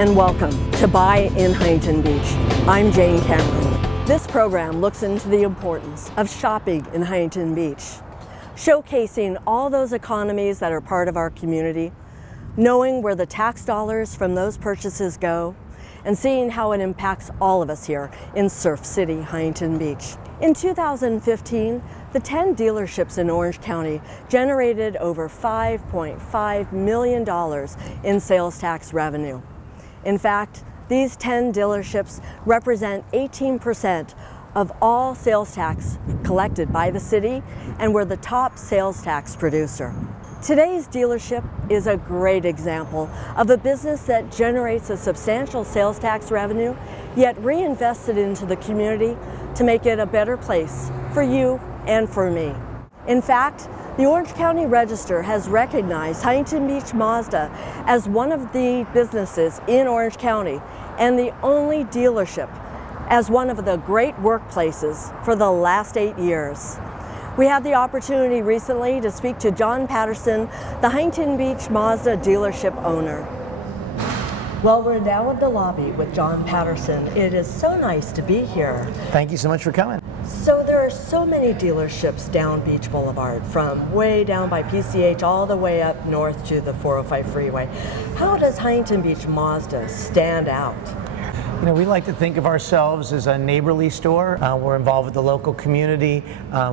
and welcome to Buy in Huntington Beach. I'm Jane Cameron. This program looks into the importance of shopping in Huntington Beach, showcasing all those economies that are part of our community, knowing where the tax dollars from those purchases go, and seeing how it impacts all of us here in Surf City, Huntington Beach. In 2015, the 10 dealerships in Orange County generated over $5.5 million in sales tax revenue. In fact, these 10 dealerships represent 18% of all sales tax collected by the city and were the top sales tax producer. Today's dealership is a great example of a business that generates a substantial sales tax revenue, yet reinvests it into the community to make it a better place for you and for me. In fact, the Orange County Register has recognized Huntington Beach Mazda as one of the businesses in Orange County and the only dealership as one of the great workplaces for the last 8 years. We had the opportunity recently to speak to John Patterson, the Huntington Beach Mazda dealership owner. Well, we're now in the lobby with John Patterson. It is so nice to be here. Thank you so much for coming. So there are so many dealerships down Beach Boulevard, from way down by PCH all the way up north to the 405 freeway. How does Huntington Beach Mazda stand out? You know, we like to think of ourselves as a neighborly store. We're involved with the local community.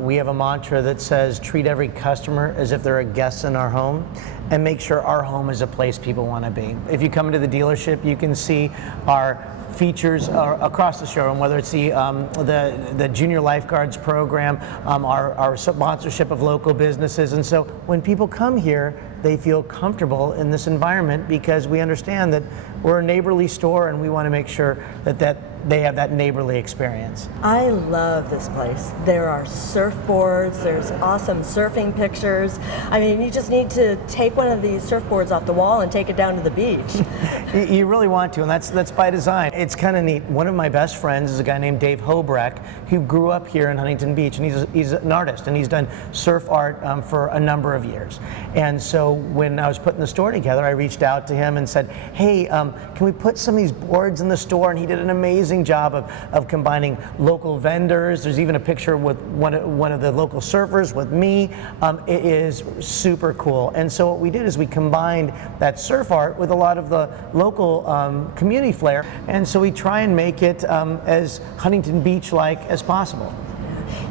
We have a mantra that says, treat every customer as if they're a guest in our home, and make sure our home is a place people want to be. If you come into the dealership, you can see our features across the showroom, whether it's the junior lifeguards program, our sponsorship of local businesses. And so when people come here, they feel comfortable in this environment because we understand that we're a neighborly store and we want to make sure that they have that neighborly experience. I love this place. There are surfboards, there's awesome surfing pictures. I mean, you just need to take one of these surfboards off the wall and take it down to the beach. You really want to, and that's by design. It's kind of neat. One of my best friends is a guy named Dave Hobrecht, who grew up here in Huntington Beach, and he's an artist, and he's done surf art for a number of years. And so when I was putting the store together, I reached out to him and said, hey, can we put some of these boards in the store? And he did an amazing job of combining local vendors. There's even a picture with one of the local surfers with me. It is super cool. And so what we did is we combined that surf art with a lot of the local community flair. And so we try and make it as Huntington Beach-like as possible.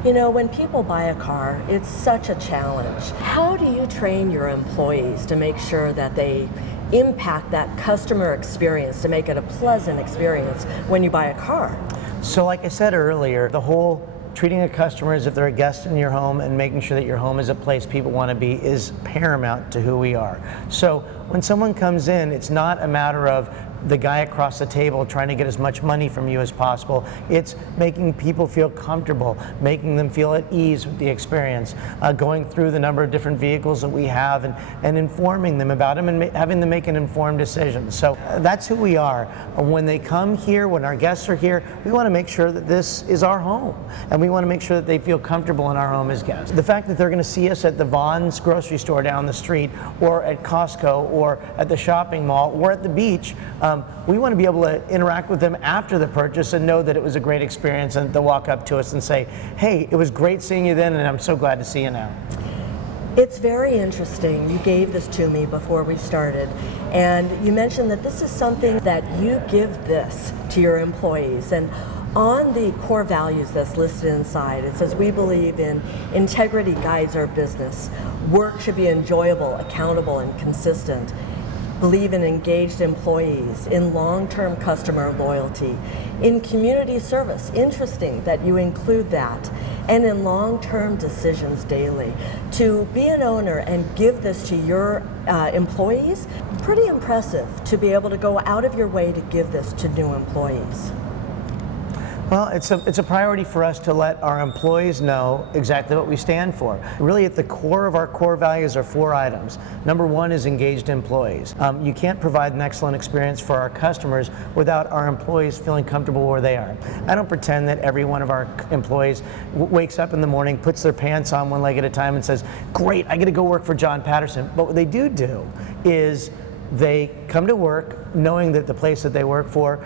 You know, when people buy a car, it's such a challenge. How do you train your employees to make sure that they impact that customer experience, to make it a pleasant experience when you buy a car? So like I said earlier, the whole treating a customer as if they're a guest in your home and making sure that your home is a place people want to be is paramount to who we are. So when someone comes in, it's not a matter of the guy across the table trying to get as much money from you as possible. It's making people feel comfortable, making them feel at ease with the experience, going through the number of different vehicles that we have and informing them about them and having them make an informed decision. So that's who we are. When they come here, when our guests are here, we want to make sure that this is our home, and we want to make sure that they feel comfortable in our home as guests. The fact that they're going to see us at the Vons grocery store down the street, or at Costco, or at the shopping mall, or at the beach, we want to be able to interact with them after the purchase and know that it was a great experience, and they'll walk up to us and say, hey, it was great seeing you then, and I'm so glad to see you now. It's very interesting. You gave this to me before we started, and you mentioned that this is something that you give this to your employees. And on the core values that's listed inside, it says, we believe in integrity guides our business. Work should be enjoyable, accountable, and consistent. Believe in engaged employees, in long-term customer loyalty, in community service. Interesting that you include that. And in long-term decisions daily. To be an owner and give this to your employees, pretty impressive to be able to go out of your way to give this to new employees. Well, it's a priority for us to let our employees know exactly what we stand for. Really, at the core of our core values are 4 items. Number 1 is engaged employees. You can't provide an excellent experience for our customers without our employees feeling comfortable where they are. I don't pretend that every one of our employees wakes up in the morning, puts their pants on one leg at a time and says, great, I get to go work for John Patterson. But what they do is they come to work knowing that the place that they work for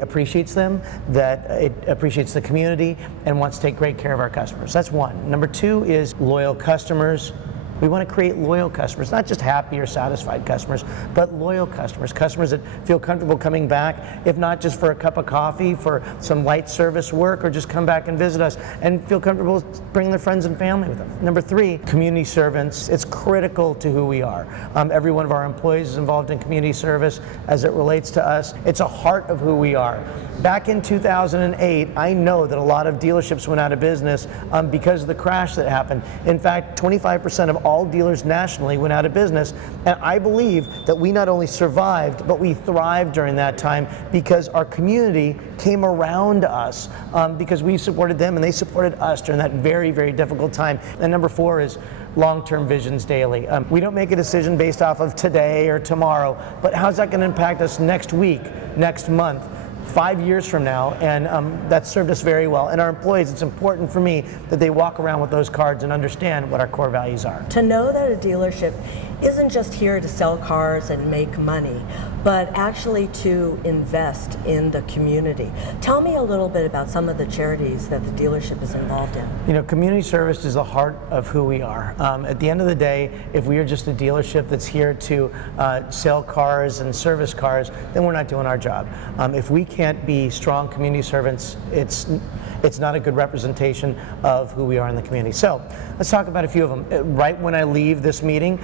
appreciates them, that it appreciates the community, and wants to take great care of our customers. That's one. Number two is loyal customers. We want to create loyal customers, not just happy or satisfied customers, but loyal customers, customers that feel comfortable coming back, if not just for a cup of coffee, for some light service work, or just come back and visit us and feel comfortable bringing their friends and family with them. Number three, community servants. It's critical to who we are. Every one of our employees is involved in community service as it relates to us. It's a heart of who we are. Back in 2008, I know that a lot of dealerships went out of business because of the crash that happened. In fact, 25% of all dealers nationally went out of business, and I believe that we not only survived, but we thrived during that time because our community came around us because we supported them and they supported us during that very, very difficult time. And number four is long-term visions daily. We don't make a decision based off of today or tomorrow, but how's that going to impact us next week, next month, 5 years from now, and that's served us very well. And our employees, it's important for me that they walk around with those cards and understand what our core values are. To know that a dealership isn't just here to sell cars and make money, but actually to invest in the community. Tell me a little bit about some of the charities that the dealership is involved in. You know, community service is the heart of who we are. At the end of the day, if we are just a dealership that's here to sell cars and service cars, then we're not doing our job. If we can't be strong community servants, it's not a good representation of who we are in the community. So let's talk about a few of them. Right when I leave this meeting,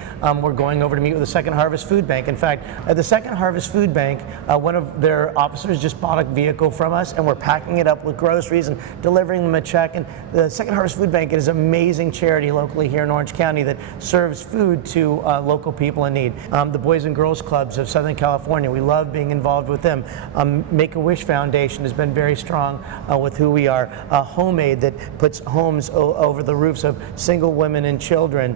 we're going over to meet with the Second Harvest Food Bank. In fact, at the Second Harvest Food Bank, one of their officers just bought a vehicle from us, and we're packing it up with groceries and delivering them a check. And the Second Harvest Food Bank is an amazing charity locally here in Orange County that serves food to local people in need. The Boys and Girls Clubs of Southern California, we love being involved with them. Make-A-Wish Foundation has been very strong with who we are. Homemade, that puts homes over the roofs of single women and children.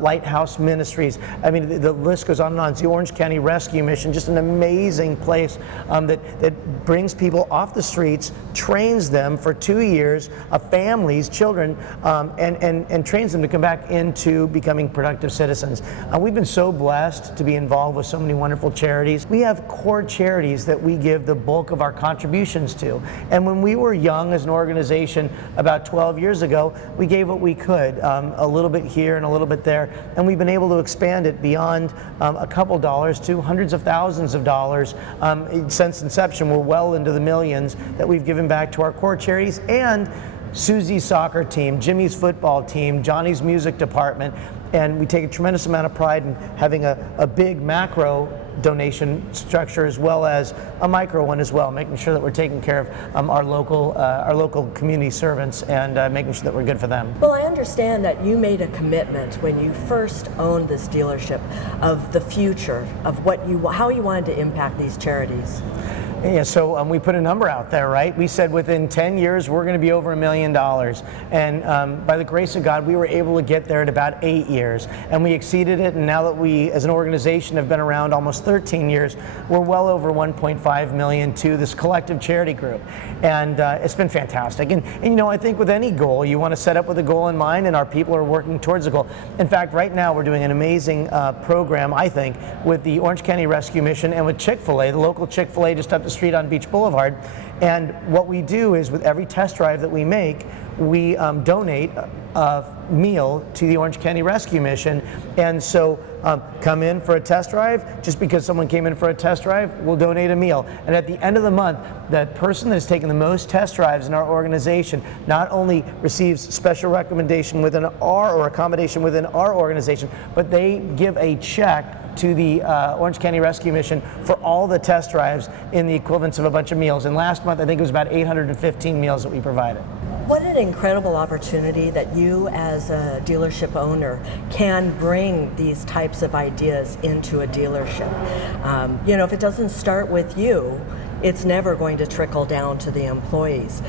Lighthouse Ministries. I mean, the list goes on and on. It's the Orange County Rescue Mission, just an amazing place that brings people off the streets, trains them for 2 years, families, children, and trains them to come back into becoming productive citizens. We've been so blessed to be involved with so many wonderful charities. We have core charities that we give the bulk of our contributions to. And when we were young as an organization about 12 years ago, we gave what we could, a little bit here and a little bit there, and we've been able to expand it beyond a couple dollars to hundreds of thousands of dollars. Since inception, we're well into the millions that we've given back to our core charities and Susie's soccer team, Jimmy's football team, Johnny's music department, and we take a tremendous amount of pride in having a big macro donation structure as well as a micro one as well, making sure that we're taking care of our local community servants and making sure that we're good for them. Well, I understand that you made a commitment when you first owned this dealership of the future of how you wanted to impact these charities. Yeah, so we put a number out there, right? We said within 10 years, we're going to be over $1 million. And by the grace of God, we were able to get there at about 8 years. And we exceeded it. And now that we, as an organization, have been around almost 13 years, we're well over 1.5 million to this collective charity group. And it's been fantastic. And you know, I think with any goal, you want to set up with a goal in mind, and our people are working towards a goal. In fact, right now, we're doing an amazing program, I think, with the Orange County Rescue Mission and with Chick-fil-A, the local Chick-fil-A just up the street on Beach Boulevard. And what we do is with every test drive that we make, we donate a meal to the Orange County Rescue Mission. And so come in for a test drive. Just because someone came in for a test drive, we'll donate a meal. And at the end of the month, that person that has taken the most test drives in our organization not only receives special recommendation within or accommodation within our organization, but they give a check to the Orange County Rescue Mission for all the test drives in the equivalence of a bunch of meals. And last month, I think it was about 815 meals that we provided. What an incredible opportunity that you as a dealership owner can bring these types of ideas into a dealership. You know, if it doesn't start with you, it's never going to trickle down to the employees.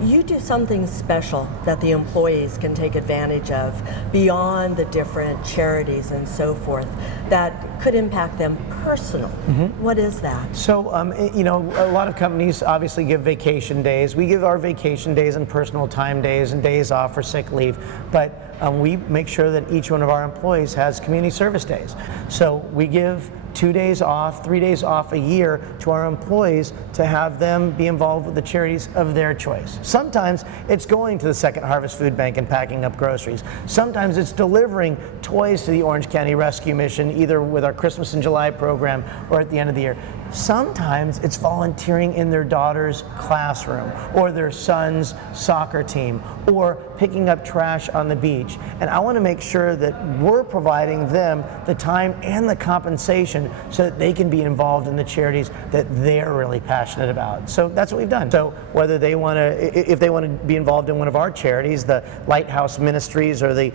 You do something special that the employees can take advantage of beyond the different charities and so forth that could impact them personally. Mm-hmm. What is that? So, you know, a lot of companies obviously give vacation days. We give our vacation days and personal time days and days off for sick leave, but we make sure that each one of our employees has community service days. So we give 2 days off, 3 days off a year to our employees to have them be involved with the charities of their choice. Sometimes it's going to the Second Harvest Food Bank and packing up groceries. Sometimes it's delivering toys to the Orange County Rescue Mission, either with our Christmas in July program or at the end of the year. Sometimes it's volunteering in their daughter's classroom or their son's soccer team or picking up trash on the beach. And I want to make sure that we're providing them the time and the compensation so that they can be involved in the charities that they're really passionate about. So that's what we've done. So whether they want to, if they want to be involved in one of our charities, the Lighthouse Ministries or the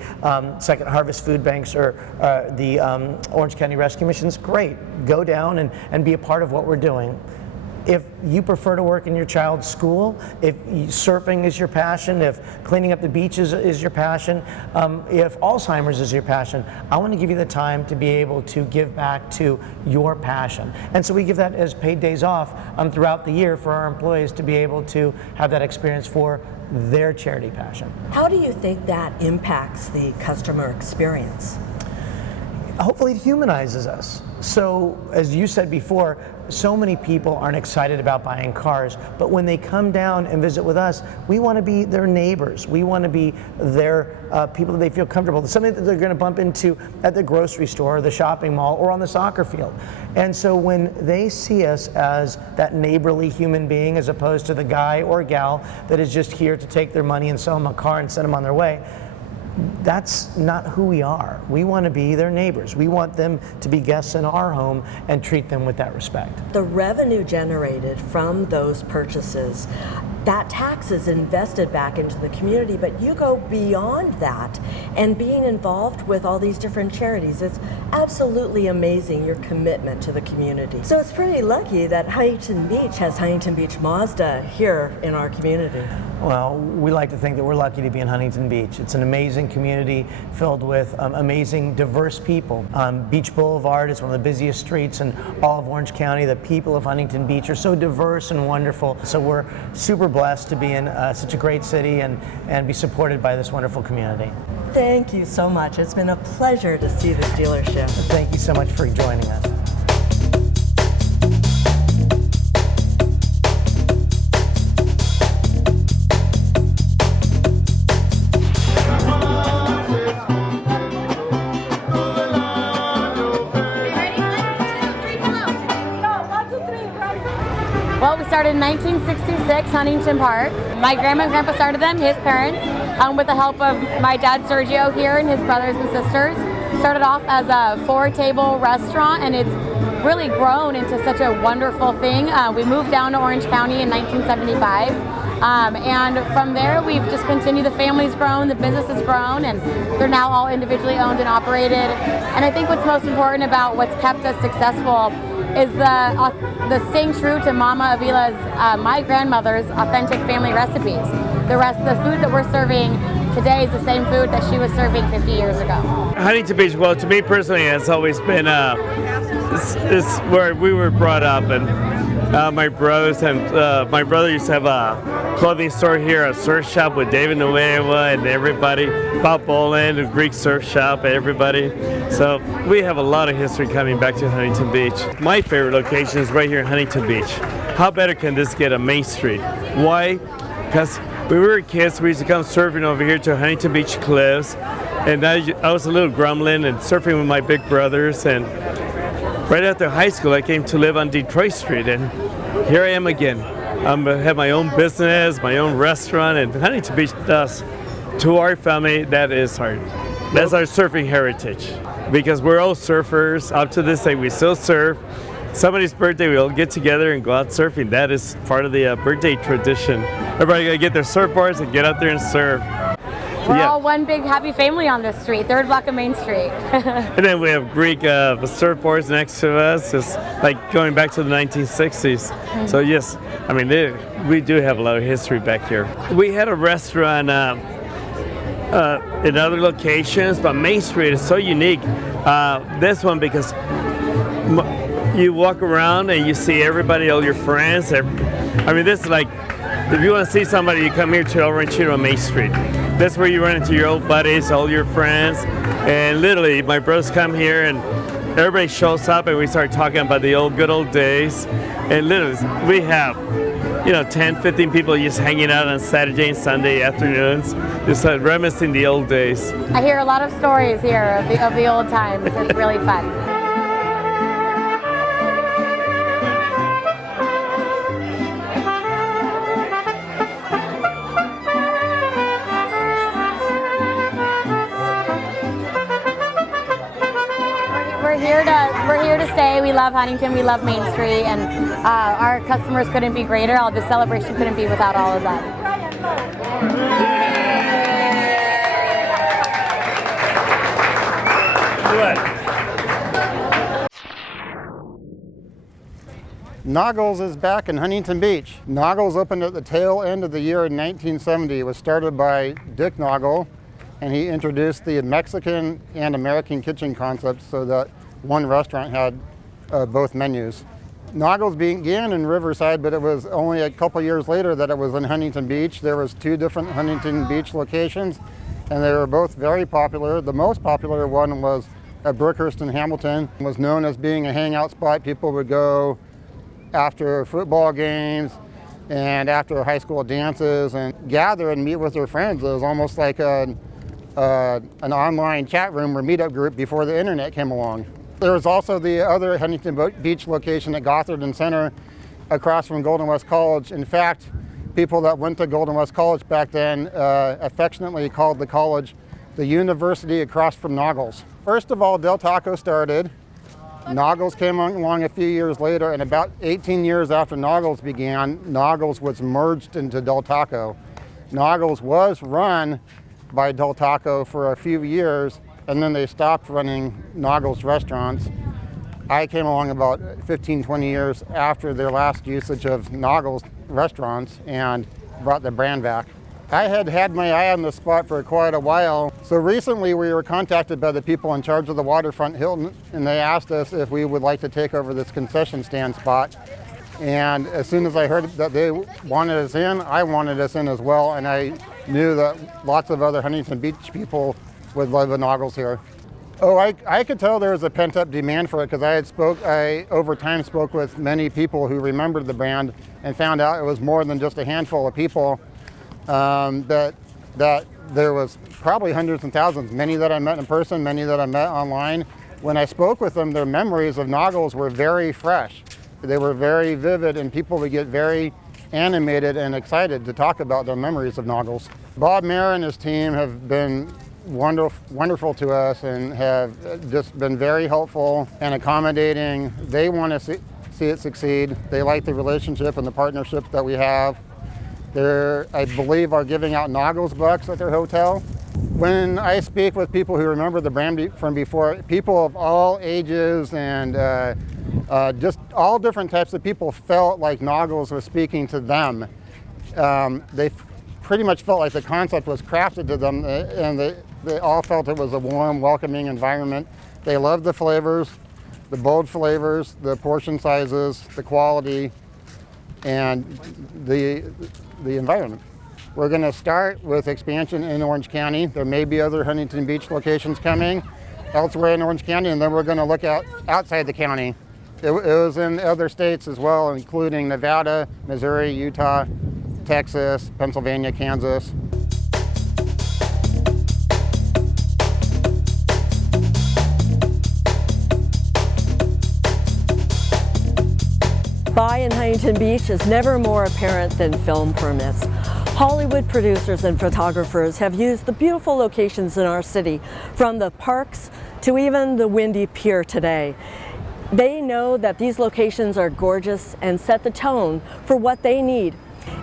Second Harvest Food Banks or the Orange County Rescue Missions, great. Go down and be a part of what we're doing. If you prefer to work in your child's school, if surfing is your passion, if cleaning up the beaches is your passion, if Alzheimer's is your passion, I want to give you the time to be able to give back to your passion. And so we give that as paid days off throughout the year for our employees to be able to have that experience for their charity passion. How do you think that impacts the customer experience? Hopefully it humanizes us. So as you said before, so many people aren't excited about buying cars, but when they come down and visit with us, we want to be their neighbors. We want to be their people that they feel comfortable. Something that they're going to bump into at the grocery store, or the shopping mall, or on the soccer field. And so when they see us as that neighborly human being, as opposed to the guy or gal that is just here to take their money and sell them a car and send them on their way, that's not who we are. We want to be their neighbors. We want them to be guests in our home and treat them with that respect. The revenue generated from those purchases, that tax is invested back into the community, but you go beyond that and being involved with all these different charities. It's absolutely amazing, your commitment to the community. So it's pretty lucky that Huntington Beach has Huntington Beach Mazda here in our community. Well, we like to think that we're lucky to be in Huntington Beach. It's an amazing community filled with amazing, diverse people. Beach Boulevard is one of the busiest streets in all of Orange County. The people of Huntington Beach are so diverse and wonderful. So we're super blessed to be in such a great city and be supported by this wonderful community. Thank you so much. It's been a pleasure to see this dealership. Thank you so much for joining us. Well, we started in 1966, Huntington Park. My grandma and grandpa started them, his parents, with the help of my dad Sergio here and his brothers and sisters. Started off as a 4-table restaurant, and it's really grown into such a wonderful thing. We moved down to Orange County in 1975. And from there, we've just continued. The family's grown, the business has grown, and they're now all individually owned and operated. And I think what's most important about what's kept us successful is the staying true to Mama Avila's, my grandmother's authentic family recipes. The rest of the food that we're serving today is the same food that she was serving 50 years ago. Huntington Beach, well, to me personally, has always been it's where we were brought up, and my brothers and my brother used to have a clothing store here, a surf shop with David Nueva and everybody, Bob Boland, a Greek surf shop, everybody. So we have a lot of history coming back to Huntington Beach. My favorite location is right here in Huntington Beach. How better can this get on Main Street? Why? Because when we were kids, we used to come surfing over here to Huntington Beach Cliffs, and I was a little grumbling and surfing with my big brothers, and right after high school, I came to live on Detroit Street, and here I am again. I have my own business, my own restaurant, and Huntington Beach does. To our family, that's our surfing heritage, because we're all surfers. Up to this day, we still surf. Somebody's birthday, we all get together and go out surfing. That is part of the birthday tradition. Everybody gotta get their surfboards and get out there and surf. We're all one big happy family on this street, 3rd block of Main Street. And then we have Greek surfboards next to us. It's like going back to the 1960s. So yes, I mean, we do have a lot of history back here. We had a restaurant in other locations, but Main Street is so unique. This one, because you walk around and you see everybody, all your friends. I mean, this is like, if you want to see somebody, you come here to El Ranchito on Main Street. That's where you run into your old buddies, all your friends, and literally my brothers come here and everybody shows up and we start talking about the good old days. And literally, we have 10, 15 people just hanging out on Saturday and Sunday afternoons, just reminiscing the old days. I hear a lot of stories here of the old times. It's really fun. We're here to stay. We love Huntington. We love Main Street, and our customers couldn't be greater. The celebration couldn't be without all of them. Noggles is back in Huntington Beach. Noggles opened at the tail end of the year in 1970. It was started by Dick Noggle, and he introduced the Mexican and American kitchen concept so that one restaurant had both menus. Noggles began in Riverside, but it was only a couple years later that it was in Huntington Beach. There was 2 different Huntington Beach locations, and they were both very popular. The most popular one was at Brookhurst in Hamilton. It was known as being a hangout spot. People would go after football games and after high school dances and gather and meet with their friends. It was almost like an online chat room or meetup group before the internet came along. There was also the other Huntington Beach location at Gothard and Center across from Golden West College. In fact, people that went to Golden West College back then affectionately called the college the university across from Noggles. First of all, Del Taco started. Noggles came along a few years later, and about 18 years after Noggles began, Noggles was merged into Del Taco. Noggles was run by Del Taco for a few years, and then they stopped running Noggles restaurants. I came along about 15, 20 years after their last usage of Noggles restaurants and brought the brand back. I had my eye on the spot for quite a while. So recently we were contacted by the people in charge of the waterfront Hilton, and they asked us if we would like to take over this concession stand spot. And as soon as I heard that they wanted us in, I wanted us in as well, and I knew that lots of other Huntington Beach people would love the Noggles here. Oh, I could tell there was a pent-up demand for it because I over time spoke with many people who remembered the brand and found out it was more than just a handful of people. That there was probably hundreds and thousands, many that I met in person, many that I met online. When I spoke with them, their memories of Noggles were very fresh. They were very vivid, and people would get very animated and excited to talk about their memories of Noggles. Bob Mayer and his team have been wonderful to us and have just been very helpful and accommodating. They want to see it succeed. They like the relationship and the partnership that we have. I believe, are giving out Noggles bucks at their hotel. When I speak with people who remember the brand from before, people of all ages and just all different types of people felt like Noggles was speaking to them. They pretty much felt like the concept was crafted to them, and they all felt it was a warm, welcoming environment. They loved the flavors, the bold flavors, the portion sizes, the quality, and the environment. We're going to start with expansion in Orange County. There may be other Huntington Beach locations coming elsewhere in Orange County, and then we're going to look outside the county. It was in other states as well, including Nevada, Missouri, Utah, Texas, Pennsylvania, Kansas. Buy in Huntington Beach is never more apparent than film permits. Hollywood producers and photographers have used the beautiful locations in our city, from the parks to even the windy pier today. They know that these locations are gorgeous and set the tone for what they need.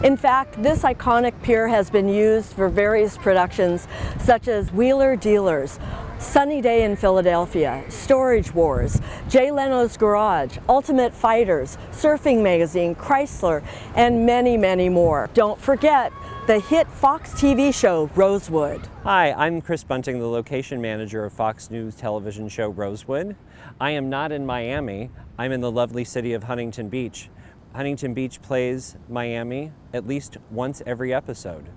In fact, this iconic pier has been used for various productions such as Wheeler Dealers, Sunny Day in Philadelphia, Storage Wars, Jay Leno's Garage, Ultimate Fighters, Surfing Magazine, Chrysler, and many, many more. Don't forget the hit Fox TV show Rosewood. Hi, I'm Chris Bunting, the location manager of Fox News television show Rosewood. I am not in Miami. I'm in the lovely city of Huntington Beach. Huntington Beach plays Miami at least once every episode.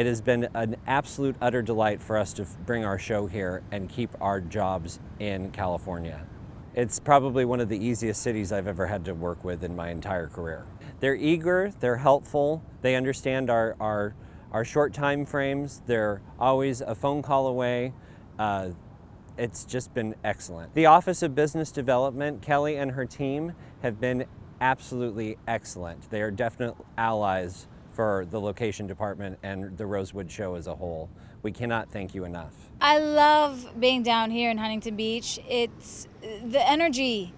It has been an absolute utter delight for us to bring our show here and keep our jobs in California. It's probably one of the easiest cities I've ever had to work with in my entire career. They're eager, they're helpful, they understand our short time frames, they're always a phone call away. It's just been excellent. The Office of Business Development, Kelly and her team have been absolutely excellent. They are definite allies for the location department and the Rosewood show as a whole. We cannot thank you enough. I love being down here in Huntington Beach. It's the energy.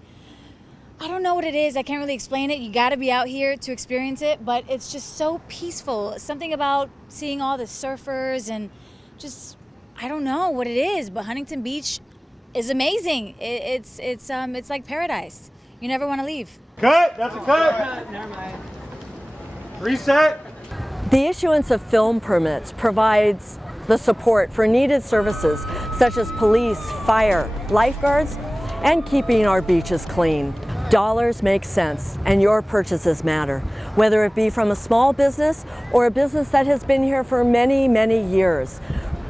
I don't know what it is. I can't really explain it. You got to be out here to experience it, but it's just so peaceful. Something about seeing all the surfers and just, I don't know what it is, but Huntington Beach is amazing. It's like paradise. You never want to leave. Cut! That's a cut! Never mind. Reset! The issuance of film permits provides the support for needed services such as police, fire, lifeguards, and keeping our beaches clean. Dollars make sense, and your purchases matter, whether it be from a small business or a business that has been here for many, many years.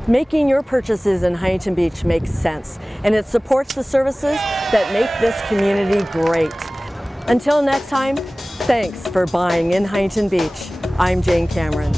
Making your purchases in Huntington Beach makes sense, and it supports the services that make this community great. Until next time, thanks for buying in Huntington Beach. I'm Jane Cameron.